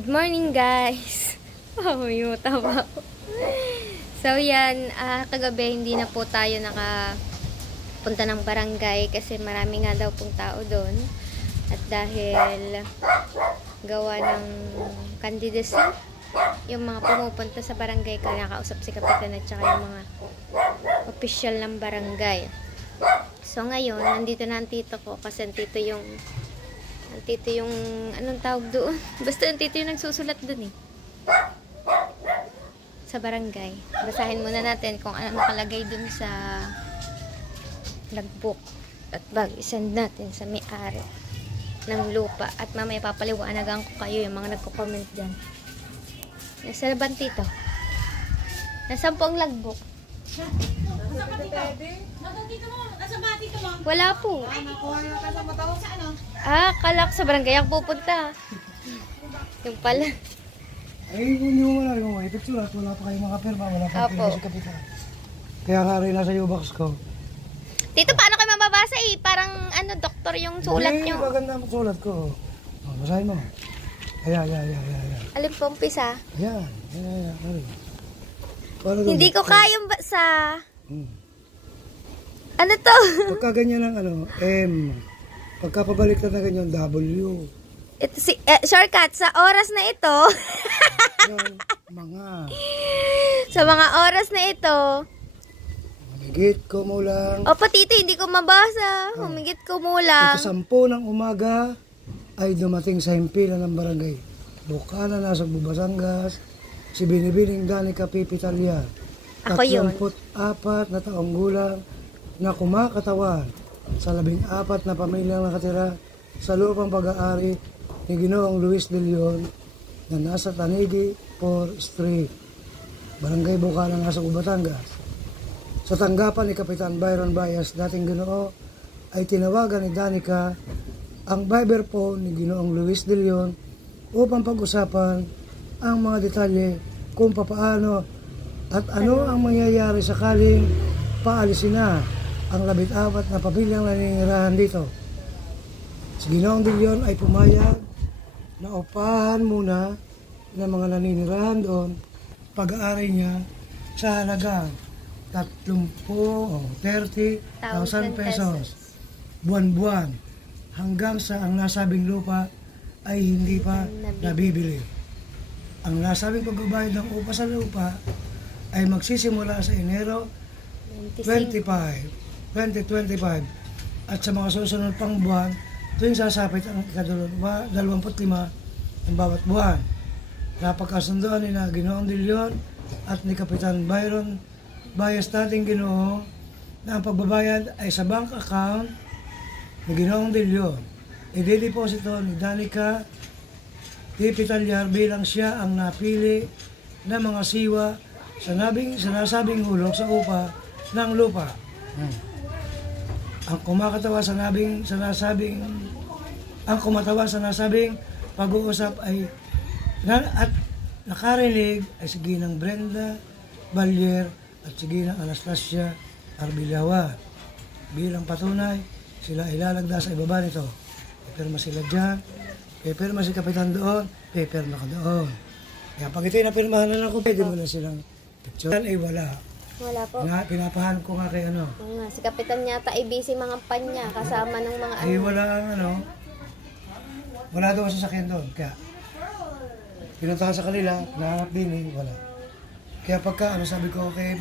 Good morning, guys. Oh, yung tawa ko. So, yan. Kagabi, hindi na po tayo nakapunta ng barangay kasi marami nga daw pong tao doon. At dahil gawa ng candidacy, yung mga pumupunta sa barangay, nakausap si Kapitan at saka yung mga official ng barangay. So, ngayon, nandito na ang tito ko kasi nandito yung anong tawag doon? Basta nandito yung nagsusulat doon eh. Sa barangay. Basahin muna natin kung ano nakalagay doon sa logbook. At isend natin sa may-ari ng lupa. At mamaya papaliwanagan ko kayo yung mga nagko-comment dyan. Nasa laban tito? Nasaan po ang logbook? Wala po. Kalak sa barangay ako pupunta. Yung pala. Hindi mo wala rin mo. Ipagsulat, wala pa kayong mga perma, wala pa kayo si Kapitan. Kaya nga rin nasa U-box ko. Tito, paano kayo mababasa eh? Parang doktor yung sulat nyo. Maganda ang sulat ko. Basahin mo. Ayan. Alin po umpisa? Ayan. Hindi ko kayang basa. Ano to? Pagka ganyan ang M. Pagka pabalik na ganyan, W. Ito shortcut, sa oras na ito. Sa mga oras na ito. Humigit kumulang. Opo, tito, hindi ko mabasa. Humigit kumulang. Ika-10 ng umaga ay dumating sa himpilan ng barangay. Bukana nasa Batangas, si Binibining Danica Pipitalia. Ako yun. 34 na taong gulang na kumakatawan sa 14 na pamilyang nakatira sa lupang pag-aari ni Ginoong Luis de Leon na nasa Tanigi 4 Street, Barangay Bukana, nasa Batangas. Sa tanggapan ni Kapitan Byron Bayas, dating Ginoo, ay tinawagan ni Danica ang Viber phone ni Ginoong Luis de Leon upang pag-usapan ang mga detalye kung papaano at ano ang mangyayari sakaling paalisin na ang 14 na pamilyang naninirahan dito. Si Ginoong de Leon ay pumayag na upahan muna ng mga naninirahan doon pag-aari niya sa halagang 30,000 pesos buwan-buwan hanggang sa ang nasabing lupa ay hindi pa nabibili. Ang nasabing pagbabayad ng upa sa lupa ay magsisimula sa Enero 2025 at sa mga susunod pang buwan tuwing sasapit ang ika-25 ng bawat buwan. Napagkasunduan ni na Ginoong de Leon at ni Kapitan Byron Bayas, dating Ginoo, na ang pagbabayad ay sa bank account ni Ginoong de Leon. Idedeposito ni Danica Pipitalia bilang siya ang napili na mga siwa sa nasabing hulog sa upa ng lupa. Ang kumatawa sa nasabing pag-uusap ay at nakarinig ay si Ginang Brenda Balyer at si Ginang Anastasia Arbilawa. Bilang patunay, sila ilalagda sa ibaba nito. Pipirma sila dyan, pipirma si Kapitan doon, pipirma ka doon. Kaya pag ito'y napirmahan na lang ko, pwede mo na silang picture. Ay wala. Wala po. Pinapahan ko nga kay Si Kapitan yata ay busy mga panya kasama ng mga Ay wala ang wala daw ang sasakyan doon. Kaya pinuntahan sa kanila, nahanap din wala. Kaya pagka sabi ko kay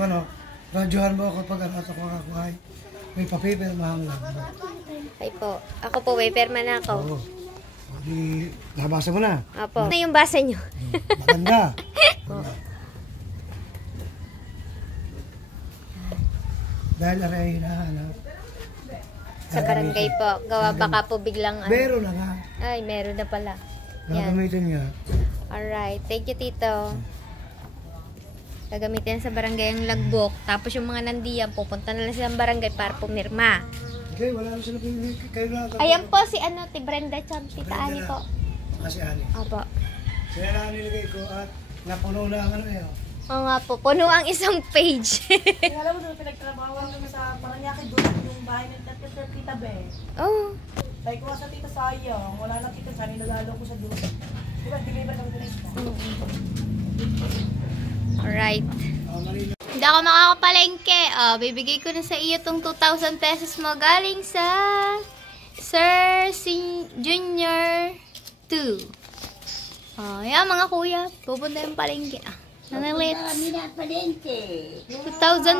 radyohan mo ako pag at ako ay may papipirmahan lang. Ay po. Ako po, may perma na ako. Oo. Di, nabasa mo na. Opo. Ano yung basa nyo? Maganda. Dahil aray na Sa barangay po. Gawa baka po biglang meron na nga. Ay, meron na pala. Yan. Gagamitin niya. Alright. Thank you, Tito. Gagamitin sa barangay ang logbook. Tapos yung mga nandiyan, pupunta na lang silang barangay para pumirma. Okay, wala na sila pinili. Kayo na. Ayan po si Ti Brenda Cham, Tita Ani po. Kasi Ani. Opo. Sila na nilagay ko at napuno na ang Oo nga po, puno ang isang page. Alam mo, pinagtrabahoan kami sa Paranaque doon yung bahay ng Tita Be. Oh. Sabi ko sa Tita sayang, wala na Tita, saan nilalalo ko sa doon. Diba, deliver kami doon Alright. Hindi ako makakapalengke. Bibigay ko na sa iyo tong 2,000 pesos mo galing sa Sir Junior 2. Yan mga kuya. Pupunta yung palengke. Nanalits. 2,000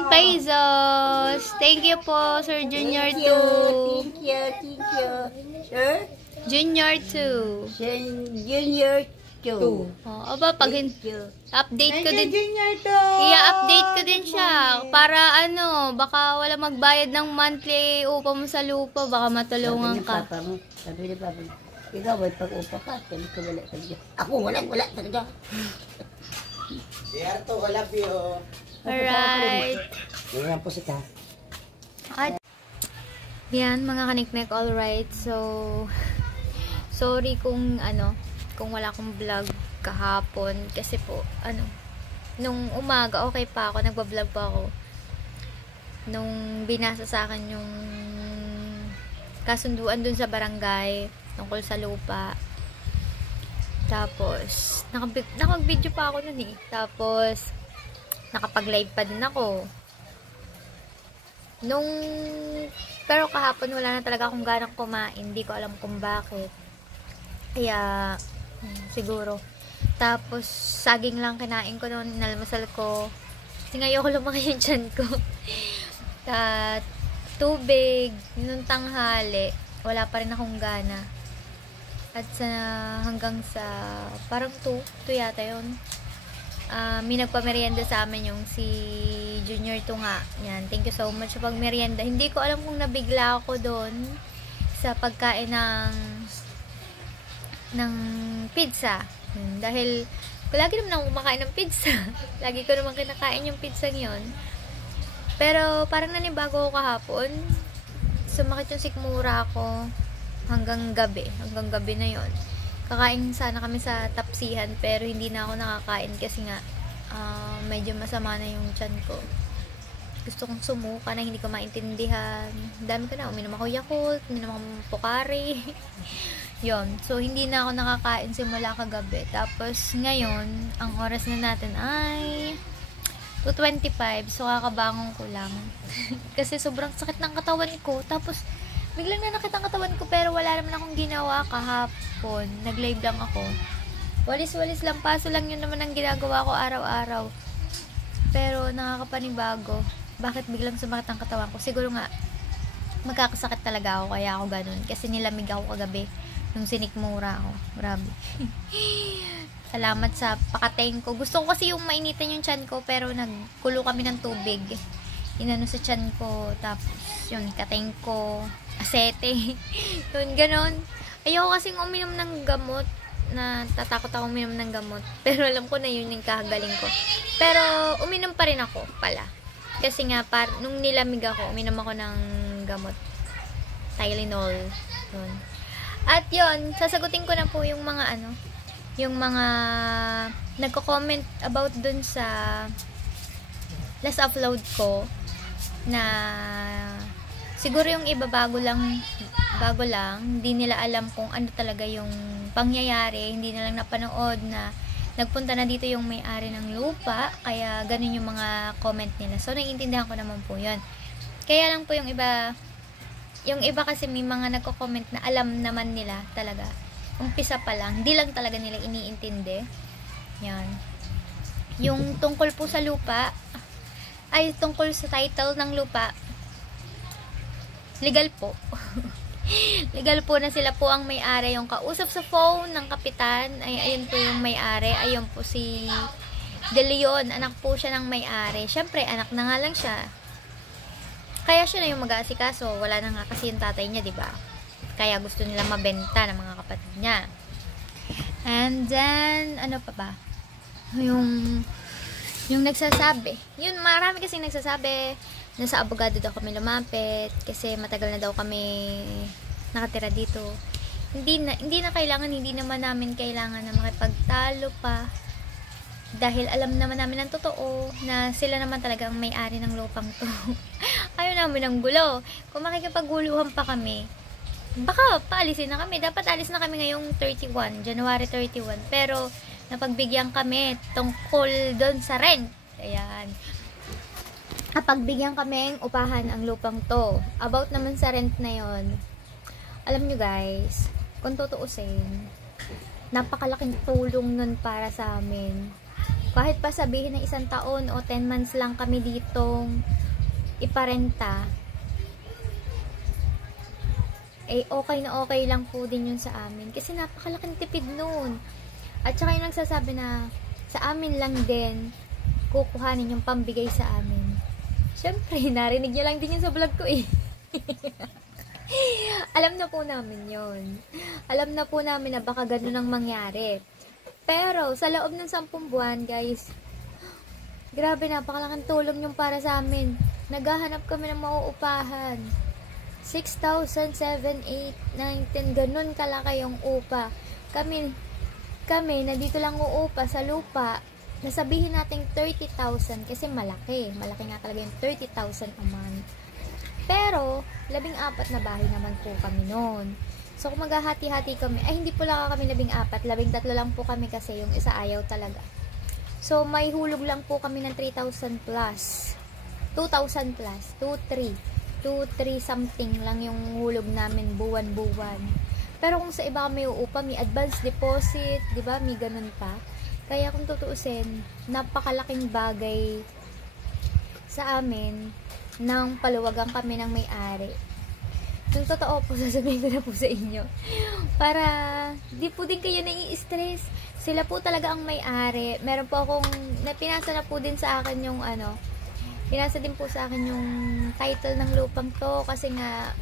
pesos. Thank you po, Sir Junior 2. Thank you. Sir? Junior 2. Junior 2. Aba, pag update ko din. I-update ko din siya. Para baka wala magbayad ng monthly upa mo sa lupa. Baka matulungan ka. Sabi ni Papa mo, ikaw may pag-upa ka. Sabi ko wala talaga. Ako wala talaga. Diarto, wala piyo. Alright. Ganyan po sita. Yan mga kaniknek, alright. So, sorry kung kung wala akong vlog kahapon. Kasi po, nung umaga, okay pa ako. Nagbablog pa ako. Nung binasa sa akin yung kasunduan dun sa barangay tungkol sa lupa. Tapos, nakapag-video pa ako nun eh. Tapos, nakapag-live pa din ako. Pero kahapon wala na talaga akong ganang kumain. Hindi ko alam kung bakit. Kaya, siguro. Tapos, saging lang kinain ko noon. Nalmasal ko. Kasi ngayon ko lumaki yung tiyan ko. At, tubig. Nung tanghali, wala pa rin akong gana. At hanggang sa parang 2 yata yun. May nagpamerienda sa amin yung si Junior 2 nga. Yan, thank you so much sa pagmerienda. Hindi ko alam kung nabigla ako doon sa pagkain ng pizza. Dahil lagi naman ako kumakain ng pizza. Lagi ko naman kinakain yung pizza ngayon. Pero parang nanibago ako kahapon. Sumakit yung sikmura ako hanggang gabi na yon. Kakain sana kami sa tapsihan pero hindi na ako nakakain kasi nga medyo masama na yung tiyan ko. Gusto kong sumuka na hindi ko maintindihan. Dami ko na, uminom ako Yakult, uminom ako Pocari. Yon. So hindi na ako nakakain simula kagabi. Tapos ngayon, ang oras na natin ay 2:25. So kakabangon ko lang. Kasi sobrang sakit ng katawan ko. Tapos biglang nanakit ang katawan ko pero wala naman akong ginawa kahapon. Nag-live lang ako. Walis-walis lang. Paso lang yun naman ang ginagawa ko araw-araw. Pero nakakapanibago. Bakit biglang sumakit ang katawan ko? Siguro nga, magkakasakit talaga ako kaya ako ganun. Kasi nilamig ako kagabi nung sinikmura ako. Grabe. Salamat sa pakateng ko. Gusto ko kasi yung mainitan yung tiyan ko pero nagkulo kami ng tubig. Inano sa tiyan ko. Tapos yun, kateng ko. Asete. Yun, ganon. Ayoko kasing uminom ng gamot. Tatakot ako uminom ng gamot. Pero alam ko na yun yung kagaling ko. Pero uminom pa rin ako pala. Kasi nga, nung nilamig ako, uminom ako ng gamot. Tylenol. Yun. At yun, sasagutin ko na po yung mga yung mga nagko-comment about dun sa last upload ko na siguro yung iba bago lang, hindi nila alam kung ano talaga yung pangyayari, hindi na lang napanood na nagpunta na dito yung may-ari ng lupa, kaya ganun yung mga comment nila. So, naiintindihan ko naman po yun. Kaya lang po yung iba kasi may mga nagko-comment na alam naman nila talaga. Umpisa pa lang, hindi lang talaga nila iniintindi. Yan. Yung tungkol po sa lupa, ay tungkol sa title ng lupa, legal po. Legal po na sila po ang may-ari. Yung kausap sa phone ng kapitan, ay ayun po yung may-ari. Ayun po si De Leon, anak po siya ng may-ari. Syempre, anak na nga lang siya. Kaya siya na yung mag-aasikaso. Wala na nga kasi yung tatay niya, diba? Kaya gusto nila mabenta ng mga kapatid niya. And then, ano pa ba? Yung nagsasabi. Yun, marami kasing nagsasabi na sa abogado daw kami lumapit kasi matagal na daw kami nakatira dito. Hindi na kailangan, hindi naman namin kailangan na makipagtalo pa dahil alam naman namin ng totoo na sila naman talaga ang may-ari ng lupang to. Ayaw namin ng gulo. Kung makikipaguluhan pa kami, baka paalisin na kami. Dapat alis na kami ngayong January 31. Pero napagbigyan kami tungkol doon sa rent. Ayan. Kapag bigyan kaming upahan ang lupang to. About naman sa rent na yon, alam nyo guys, kung tutuusin, napakalaking tulong nun para sa amin. Kahit pa sabihin ng 1 taon o 10 months lang kami ditong iparenta, eh okay na okay lang po din yun sa amin. Kasi napakalaking tipid nun. At saka yung nagsasabi na sa amin lang din kukuhanin yung pambigay sa amin. Siyempre, narinig nyo lang din yun sa vlog ko eh. Alam na po namin yun. Alam na po namin na baka ganun ang mangyari. Pero, sa loob ng 10 buwan, guys, grabe, napakalaking tulong yung para sa amin. Naghahanap kami ng mauupahan. 6,000, 7, 8, 9, 10, ganun kalaki yung upa. Kami, na dito lang uupa sa lupa, nasabihin natin 30,000 kasi malaki. Malaki nga talaga yung 30,000 a month. Pero, 14 na bahay naman po kami noon. So, kung maghahati-hati kami, ay hindi po lang kami 14, 13 lang po kami kasi yung isa ayaw talaga. So, may hulog lang po kami ng 3,000 plus. 2,000 plus. 2,300 something lang yung hulog namin buwan-buwan. Pero kung sa iba kami uupa, may advance deposit, di ba? May ganun pa. Kaya kung tutuusin, napakalaking bagay sa amin nang paluwagan kami ng may-ari. Yung totoo po, sasabihin ko na po sa inyo. Para di po din kayo nai-stress. Sila po talaga ang may-ari. Meron po akong, pinasa na po din sa akin yung pinasa din po sa akin yung title ng lupang to kasi nga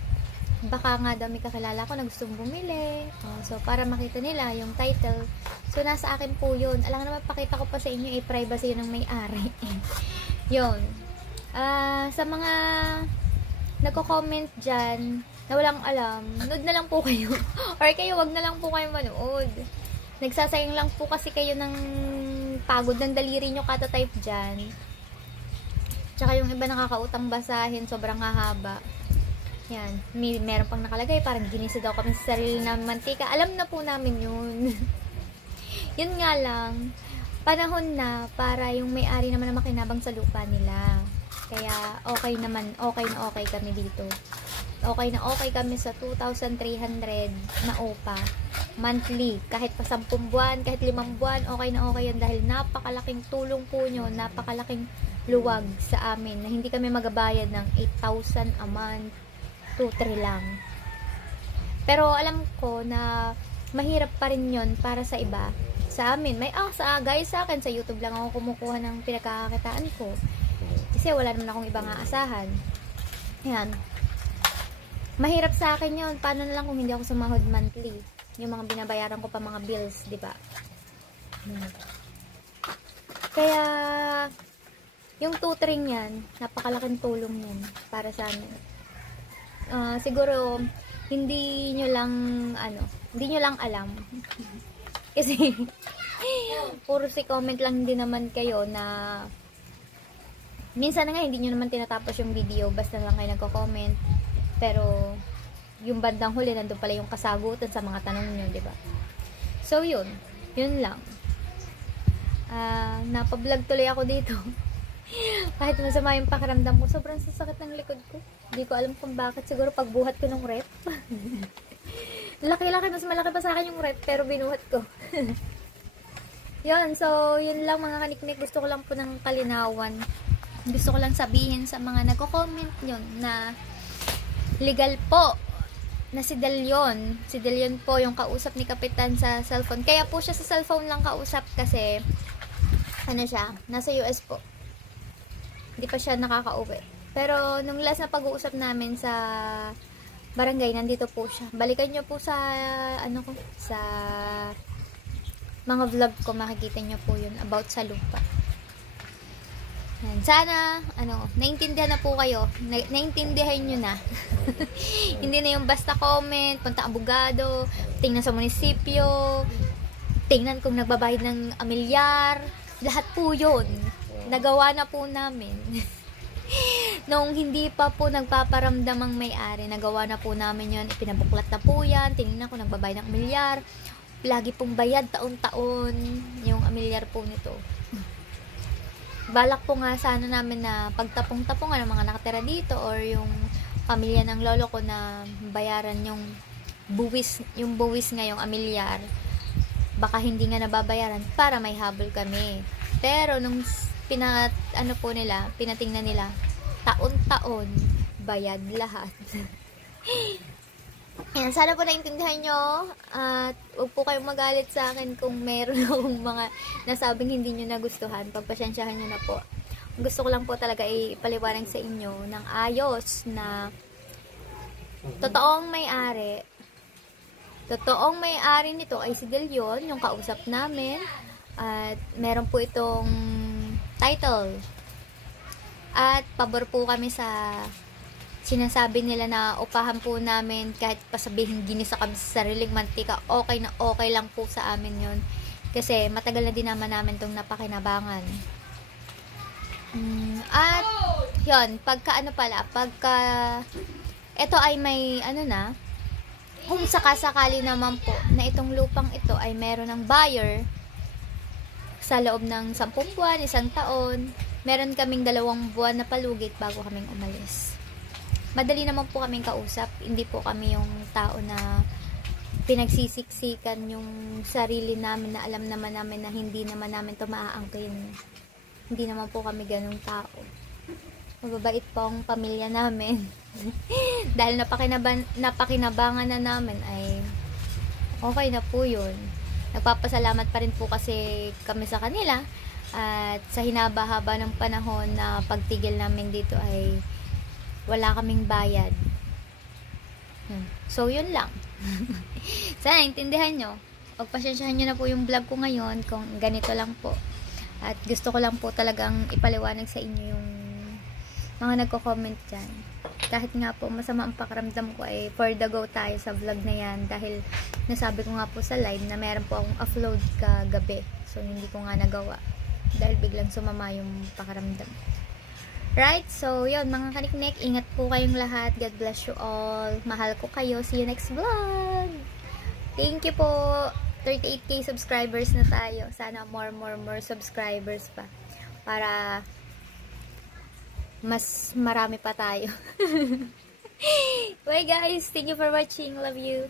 baka nga daw may kakilala ko na gustong bumili. So para makita nila yung title. So nasa akin po yun. Alam naman, pakita ko pa sa inyo, privacy yun ng may-ari. Yun. Sa mga nagko-comment dyan na walang alam, nood na lang po kayo. Or kayo, wag na lang po kayo manood. Nagsasayang lang po kasi kayo ng pagod ng daliri nyo kata-type dyan. Tsaka yung iba nakakautang basahin, sobrang hahaba. Yan. Meron pang nakalagay, parang ginisa daw kami sa sarili namin mantika. Alam na po namin yun. Yun nga lang, panahon na para yung may-ari naman na makinabang sa lupa nila. Kaya okay na okay kami dito. Okay na okay kami sa 2,300 na upa monthly. Kahit pa 10 buwan, kahit 5 buwan, okay na okay yan dahil napakalaking tulong po nyo, napakalaking luwag sa amin na hindi kami magabayad ng 8,000 a month, 2-3 lang. Pero alam ko na mahirap pa rin yun para sa iba. Sa amin, guys, sa akin, sa YouTube lang ako kumukuha ng pinagkakakitaan ko. Kasi wala naman akong ibang aasahan. Yan. Mahirap sa akin yun. Paano na lang kung hindi ako sumahod monthly? Yung mga binabayaran ko pa mga bills, di ba? Kaya, yung tutoring yan, napakalaking tulong yan para sa amin. Siguro, hindi nyo lang alam. Kasi, puro si comment lang din naman kayo na minsan na nga, hindi nyo naman tinatapos yung video, basta lang kayo nagko-comment. Pero, yung bandang huli, nandun pala yung kasagutan sa mga tanong nyo, diba? So, yun lang. Napablog tuloy ako dito. Kahit masama yung pakiramdam ko, sobrang sasakit ng likod ko. Hindi ko alam kung bakit. Siguro pagbuhat ko ng rep. Laki-laki, mas malaki pa sa akin yung rep, pero binuhat ko. Yun, so, yun lang mga kaniknik. Gusto ko lang po ng kalinawan. Gusto ko lang sabihin sa mga nagko-comment yun na legal po na si Delion. Si Delion po yung kausap ni Kapitan sa cellphone. Kaya po siya sa cellphone lang kausap kasi nasa US po. Hindi pa siya nakakauwi. Pero nung last na pag-uusap namin sa barangay, nandito po siya. Balikan nyo po sa sa mga vlog ko, makikita nyo po yun about sa lupa. Sana, naintindihan na po kayo. Naintindihan nyo na. Hindi na yung basta comment, punta abogado, tingnan sa munisipyo, tingnan kung nagbabayad ng amilyar. Lahat po yun. Nagawa na po namin. Nung hindi pa po nagpaparamdam ang may-ari, nagawa na po namin yun. Ipinabuklat na po yan. Tingnan kung nagbabayad ng amilyar. Lagi pong bayad taon-taon yung amilyar po nito. balak po nga sana namin na pagtapong-tapongan ng mga nakatira dito or yung pamilya ng lolo ko na bayaran yung buwis ngayong amilyar. Baka hindi nga nababayaran para may habol kami. Pero nung pinatingnan nila, taon-taon, bayad lahat. Ayan, sana po naintindihan nyo at huwag po kayong magalit sa akin kung meron akong mga nasabing hindi nyo nagustuhan. Pagpasensyahan nyo na po. Gusto ko lang po talaga ipaliwanag sa inyo ng ayos na totoong may-ari nito ay si De Leon, yung kausap namin. At meron po itong title. At pabor po kami sa sinasabi nila na upahan po namin kahit pasabihin ginisa kami sa sariling mantika. Okay na okay lang po sa amin yun. Kasi matagal na din naman namin itong napakinabangan. At yun, pagka ito ay may kung sakasakali naman po na itong lupang ito ay meron ng buyer sa loob ng 10 buwan, 1 taon, meron kaming 2 buwan na palugit bago kaming umalis. Madali naman po kaming kausap, hindi po kami yung tao na pinagsisiksikan yung sarili namin na alam naman namin na hindi naman namin ito maaangkin. Hindi naman po kami ganung tao. Mababait po ang pamilya namin. Dahil napakinabangan na namin ay okay na po yun. Nagpapasalamat pa rin po kasi kami sa kanila at sa hinaba-haba ng panahon na pagtigil namin dito ay wala kaming bayad. So yun lang. Sana intindihan nyo. Pagpasensyahan nyo na po yung vlog ko ngayon kung ganito lang po. At gusto ko lang po talagang ipaliwanag sa inyo yung mga nagko-comment dyan. Kahit nga po masama ang pakiramdam ko ay for the go tayo sa vlog na yan dahil nasabi ko nga po sa live na meron po akong upload kagabi. So hindi ko nga nagawa dahil biglang sumama yung pakiramdam. Right? So yun mga kaniknik, ingat po kayong lahat. God bless you all. Mahal ko kayo. See you next vlog. Thank you po. 38k subscribers na tayo. Sana more subscribers pa para mas marami pa tayo. Bye guys, thank you for watching, love you.